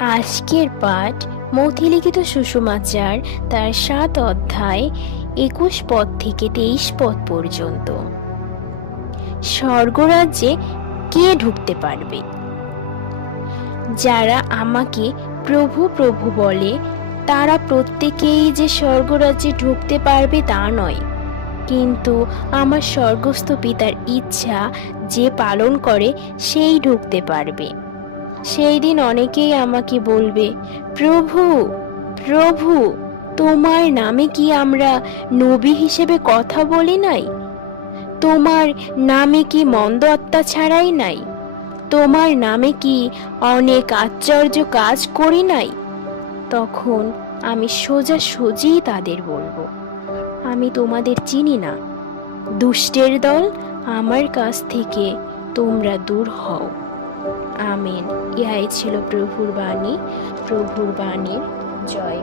আজকের পাঠ মথিলিখিত সুষমাচার, তার সাত অধ্যায়, একুশ পদ থেকে তেইশ পদ পর্যন্ত। স্বর্গরাজ্যে কে ঢুকতে পারবে? যারা আমাকে প্রভু প্রভু বলে, তারা প্রত্যেকেই যে স্বর্গরাজ্যে ঢুকতে পারবে তা নয়। কিন্তু আমার স্বর্গস্থ পিতার ইচ্ছা যে পালন করে, সেই ঢুকতে পারবে। সেই দিন অনেকেই আমাকে বলবে, প্রভু প্রভু, তোমার নামে কি আমরা নবী হিসেবে কথা বলি নাই? তোমার নামে কি মন্দ আত্মা ছাড়াই নাই? তোমার নামে কি অনেক আশ্চর্য কাজ করি নাই? তখন আমি সোজা সোজেই তাদের বলব, আমি তোমাদের চিনি না। দুষ্টের দল আমার কাছ থেকে তোমরা দূর হও। আমেন। ইহাই ছিল প্রভুর বাণী প্রভুর বাণীর জয়।